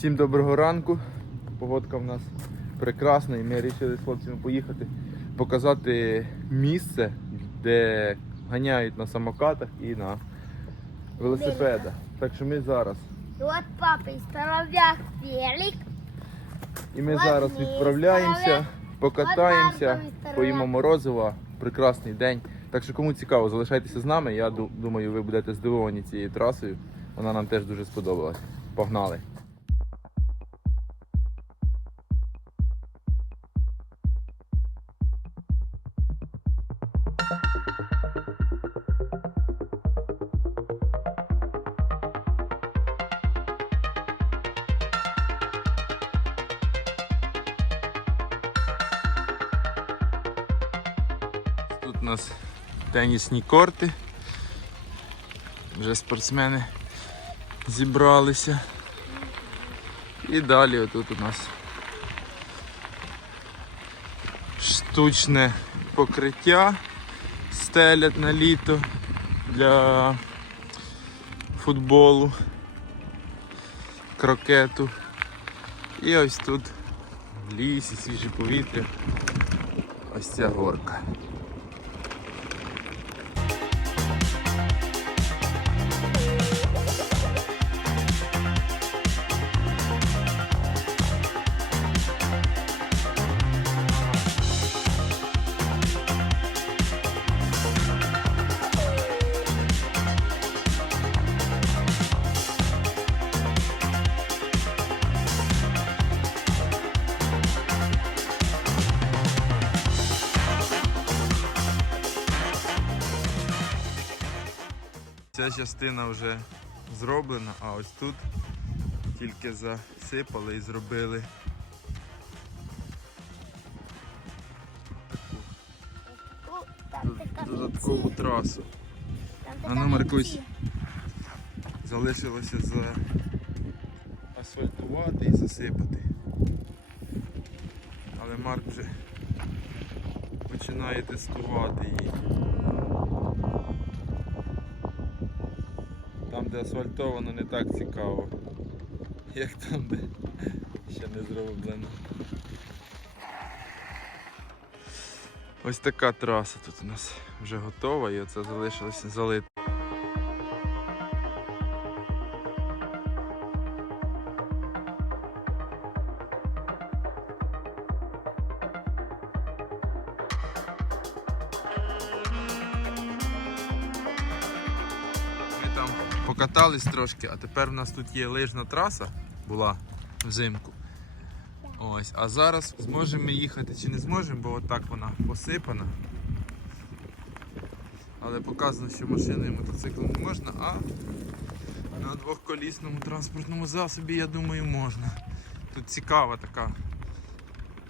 Всім доброго ранку. Погодка в нас прекрасна і ми вирішили з хлопцями поїхати показати місце, де ганяють на самокатах і на велосипедах. Так що ми зараз. И вот папа здоровяк велик. І ми зараз відправляємося, покатаємося, поїмо морозива. Прекрасний день. Так що кому цікаво, залишайтеся з нами. Я думаю, ви будете здивовані цією трасою. Вона нам теж дуже сподобалась. Погнали! Тут у нас тенісні корти. Вже спортсмени зібралися. І далі отут у нас штучне покриття стелять на літо для футболу, крокету. І ось тут в лісі, свіже повітря. Ось ця горка. Ця частина вже зроблена, а ось тут тільки засипали і зробили додаткову трасу. А ну, Маркусь. Залишилося за асфальтувати і засипати. Але Марк вже починає тестувати її. Де асфальтовано, не так цікаво, як там, де ще не зроблено. Ось така траса тут у нас вже готова і оце залишилося залити. Покатались трошки, а тепер у нас тут є лижна траса, була взимку. Ось, а зараз зможемо ми їхати чи не зможемо, бо отак вона посипана. Але показано, що машиною і мотоциклом не можна, а на двохколісному транспортному засобі, я думаю, можна. Тут цікава така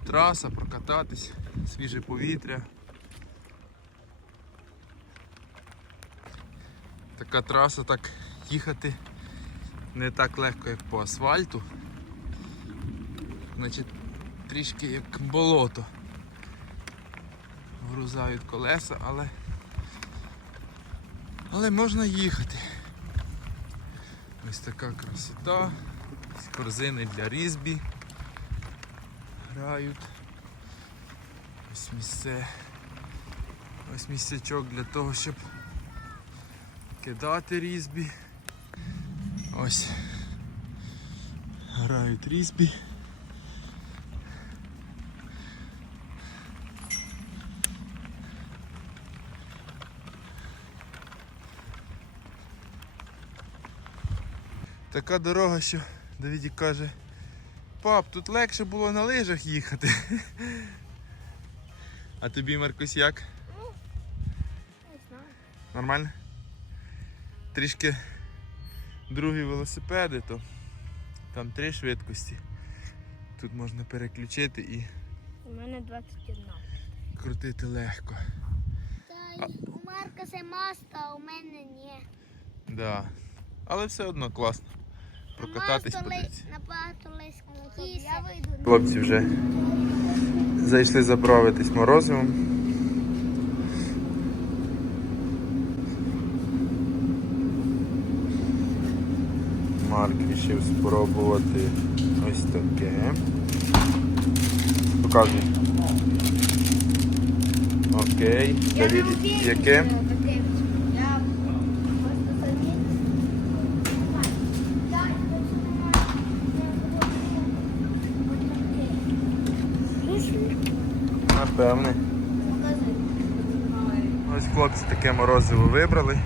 траса, прокататись, свіже повітря. Така траса так їхати не так легко, як по асфальту. Значить, трішки як болото. Грузають колеса, але але можна їхати. Ось така красота. Ось корзини для різьбі грають. Ось місце. Ось місцячок для того, щоб кидати різьбі. Ось. Грають різьбі. Така дорога, що Давіді каже, пап, тут легше було на лижах їхати. А тобі, Маркусь, як? Не знаю. Нормально? Трішки другі велосипеди, то там три швидкості. Тут можна переключити і У мене 21. крутити легко. Та у Марка це маста, а у мене ні. Да. Але все одно класно. Прокататись подивитися. ли- набагато лискіше. Хлопці вже зайшли заправитись морозивом. Марк вирішив спробувати Ось таке. Показуй. Окей. Давід, яке? Напевне. Ось хлопці таке морозиво вибрали.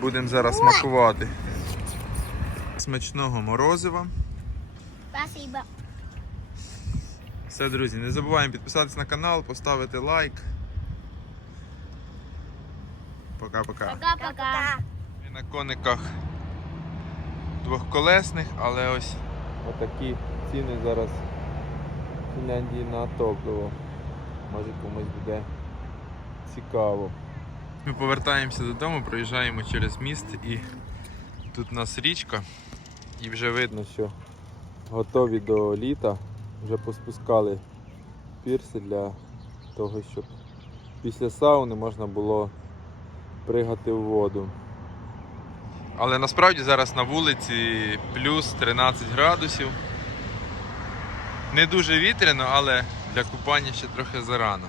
Будемо зараз смакувати. Смачного морозива. Спасибо. Все, друзі, не забуваємо підписатись на канал, поставити лайк. Пока-пока. Пока-пока. Ми на кониках двохколесних, але ось отакі ціни зараз в Фінляндії на топливо. Може комусь буде цікаво. Ми повертаємося додому, проїжджаємо через міст і тут у нас річка. І вже видно, що готові до літа. Вже поспускали пірси для того, щоб після сауни можна було пригати в воду. Але насправді зараз на вулиці плюс 13 градусів. Не дуже вітряно, але для купання ще трохи зарано.